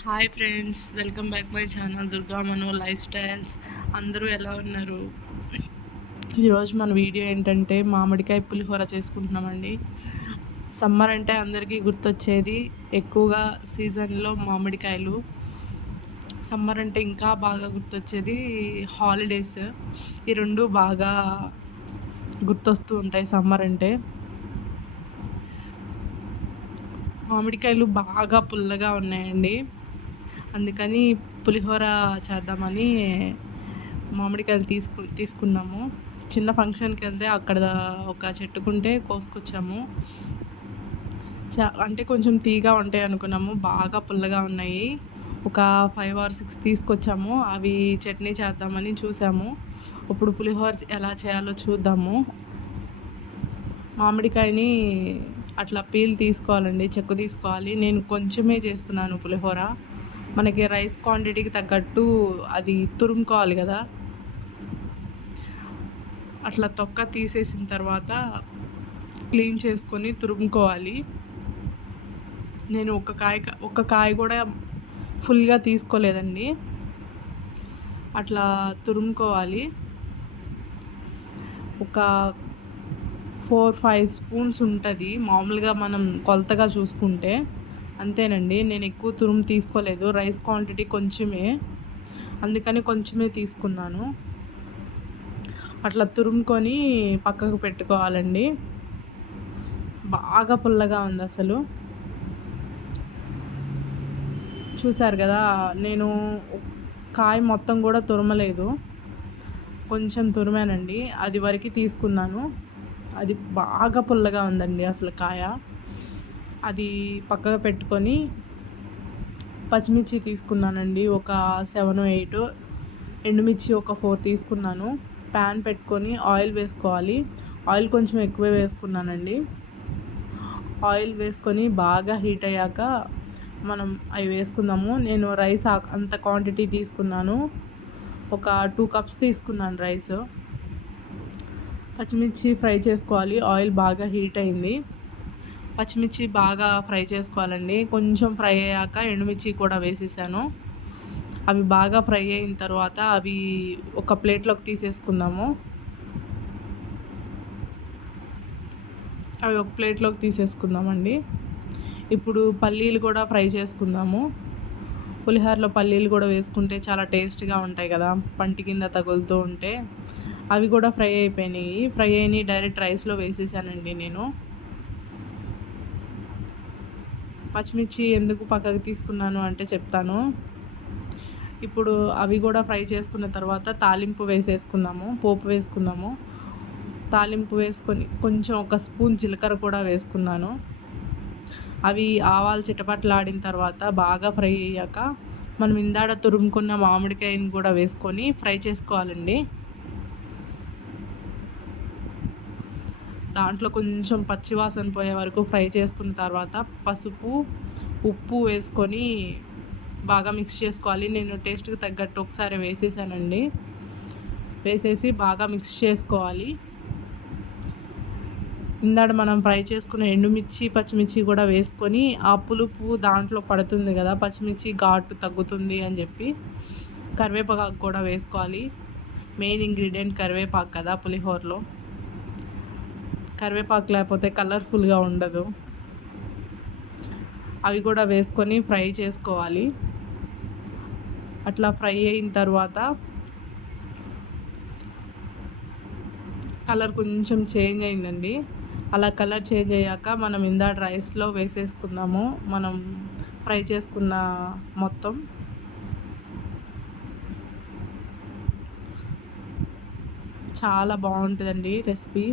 Hi friends, welcome back my channel Durga Mano life styles. అందరూ ఎలా ఉన్నారు? ఈరోజు మన వీడియో ఏంటంటే మామిడికాయ పులిహోర చేసుకుంటున్నామండి. సమ్మర్ అంటే అందరికీ గుర్తొచ్చేది ఎక్కువగా సీజన్లో మామిడికాయలు. సమ్మర్ అంటే ఇంకా బాగా గుర్తొచ్చేది హాలిడేస్. ఈ రెండు బాగా గుర్తొస్తూ ఉంటాయి సమ్మర్ అంటే. మామిడికాయలు బాగా పుల్లగా ఉన్నాయండి, అందుకని పులిహోర చేద్దామని మామిడికాయలు తీసుకున్నాము. చిన్న ఫంక్షన్కి వెళ్తే అక్కడ ఒక చెట్టుకుంటే కోసుకొచ్చాము. అంటే కొంచెం తీగా ఉంటాయి అనుకున్నాము, బాగా పుల్లగా ఉన్నాయి. ఒక 5 or 6 తీసుకొచ్చాము. అవి చట్నీ చేద్దామని చూసాము. ఇప్పుడు పులిహోర ఎలా చేయాలో చూద్దాము. మామిడికాయని అట్లా పీల్ తీసుకోవాలండి, చెక్కు తీసుకోవాలి. నేను కొంచెమే చేస్తున్నాను పులిహోర. మనకి రైస్ క్వాంటిటీకి తగ్గట్టు అది తురుముకోవాలి కదా. అట్లా తొక్క తీసేసిన తర్వాత క్లీన్ చేసుకొని తురుముకోవాలి. నేను ఒక కాయ కూడా ఫుల్గా తీసుకోలేదండి. అట్లా తురుముకోవాలి. ఒక 4-5 స్పూన్స్ ఉంటుంది మామూలుగా మనం కొలతగా చూసుకుంటే. అంతేనండి, నేను ఎక్కువ తురుము తీసుకోలేదు, రైస్ క్వాంటిటీ కొంచెమే, అందుకని కొంచెమే తీసుకున్నాను. అట్లా తురుముకొని పక్కకు పెట్టుకోవాలండి. బాగా పుల్లగా ఉంది అసలు. చూసారు కదా, నేను కాయ మొత్తం కూడా తురమలేదు, కొంచెం తురిమానండి. అది వరకు తీసుకున్నాను. అది బాగా పుల్లగా ఉందండి అసలు కాయ. అది పక్కగా పెట్టుకొని పచ్చిమిర్చి తీసుకున్నానండి, ఒక 7-8. ఎండుమిర్చి ఒక 4 తీసుకున్నాను. ప్యాన్ పెట్టుకొని ఆయిల్ వేసుకోవాలి. ఆయిల్ కొంచెం ఎక్కువే వేసుకున్నానండి. ఆయిల్ వేసుకొని బాగా హీట్ అయ్యాక మనం అవి వేసుకుందాము. నేను రైస్ అంత క్వాంటిటీ తీసుకున్నాను, ఒక 2 cups తీసుకున్నాను రైస్. పచ్చిమిర్చి ఫ్రై చేసుకోవాలి. ఆయిల్ బాగా హీట్ అయింది. పచ్చిమిర్చి బాగా ఫ్రై చేసుకోవాలండి. కొంచెం ఫ్రై అయ్యాక ఎండుమిర్చి కూడా వేసేసాను. అవి బాగా ఫ్రై అయిన తర్వాత అవి ఒక ప్లేట్లోకి తీసేసుకుందాము. అవి ఒక ప్లేట్లోకి తీసేసుకుందామండి. ఇప్పుడు పల్లీలు కూడా ఫ్రై చేసుకుందాము. పులిహోరలో పల్లీలు కూడా వేసుకుంటే చాలా టేస్ట్గా ఉంటాయి కదా, పంటి కింద తగులుతూ ఉంటే. అవి కూడా ఫ్రై అయినాయి. డైరెక్ట్ రైస్లో వేసేసానండి నేను. పచ్చిమిర్చి ఎందుకు పక్కకు తీసుకున్నాను అంటే చెప్తాను. ఇప్పుడు అవి కూడా ఫ్రై చేసుకున్న తర్వాత తాలింపు వేసేసుకుందాము, పోపు వేసుకుందాము. తాలింపు వేసుకొని కొంచెం ఒక స్పూన్ జీలకర్ర కూడా వేసుకున్నాను. అవి ఆవాలు చిటపట్లాడిన తర్వాత బాగా ఫ్రై అయ్యాక మనం ఇందాడ తురుముకున్న మామిడికాయని కూడా వేసుకొని ఫ్రై చేసుకోవాలండి. దాంట్లో కొంచెం పచ్చివాసన పోయే వరకు ఫ్రై చేసుకున్న తర్వాత పసుపు, ఉప్పు వేసుకొని బాగా మిక్స్ చేసుకోవాలి. నేను టేస్ట్కి తగ్గట్టు ఒకసారి వేసేసానండి. వేసేసి బాగా మిక్స్ చేసుకోవాలి. ఇందాడ మనం ఫ్రై చేసుకున్న ఎండుమిర్చి, పచ్చిమిర్చి కూడా వేసుకొని ఆ పులుపు దాంట్లో పడుతుంది కదా, పచ్చిమిర్చి ఘాటు తగ్గుతుంది అని చెప్పి కరివేపాకు కూడా వేసుకోవాలి. మెయిన్ ఇంగ్రీడియంట్ కరివేపాకు కదా పులిహోరలో. కరివేపాకు లేకపోతే కలర్ఫుల్గా ఉండదు. అవి కూడా వేసుకొని ఫ్రై చేసుకోవాలి. అట్లా ఫ్రై అయిన తర్వాత కలర్ కొంచెం చేంజ్ అయిందండి. అలా కలర్ చేంజ్ అయ్యాక మనం ఇందాక రైస్లో వేసేసుకుందాము, మనం ఫ్రై చేసుకున్న మొత్తం. చాలా బాగుంటుందండి రెసిపీ.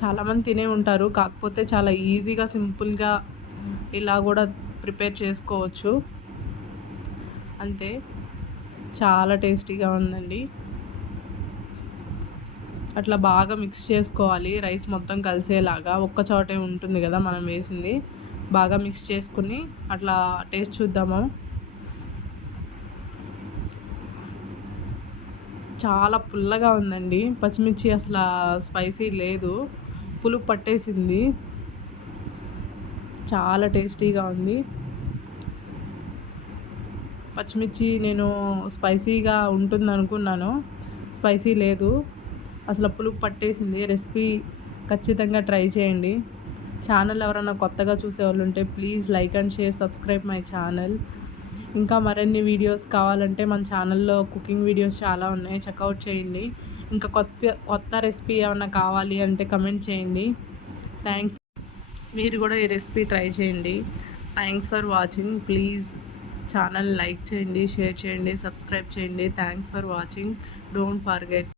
చాలామంది తినే ఉంటారు, కాకపోతే చాలా ఈజీగా సింపుల్గా ఇలా కూడా ప్రిపేర్ చేసుకోవచ్చు. అంతే, చాలా టేస్టీగా ఉందండి. అట్లా బాగా మిక్స్ చేసుకోవాలి, రైస్ మొత్తం కలిసేలాగా. ఒక్క చోటే ఉంటుంది కదా మనం వేసింది. బాగా మిక్స్ చేసుకుని అట్లా టేస్ట్ చూద్దాము. చాలా పుల్లగా ఉందండి. పచ్చిమిర్చి అసలు స్పైసీ లేదు, పులుపు పట్టేసింది. చాలా టేస్టీగా ఉంది. పచ్చిమిర్చి నేను స్పైసీగా ఉంటుంది అనుకున్నాను, స్పైసీ లేదు, అసలు పులుపు పట్టేసింది. రెసిపీ ఖచ్చితంగా ట్రై చేయండి. ఛానల్ ఎవరైనా కొత్తగా చూసేవాళ్ళు ఉంటే please like and share, subscribe my channel. ఇంకా మరిన్ని వీడియోస్ కావాలంటే మన ఛానల్లో కుకింగ్ వీడియోస్ చాలా ఉన్నాయి, చెక్అవుట్ చేయండి. ఇంకా కొత్త రెసిపీ ఏమైనా కావాలి అంటే కమెంట్ చేయండి. థ్యాంక్స్. మీరు కూడా ఈ రెసిపీ ట్రై చేయండి. Thanks for watching. Please channel like చేయండి, షేర్ చేయండి, సబ్స్క్రైబ్ చేయండి. Thanks for watching. Don't forget.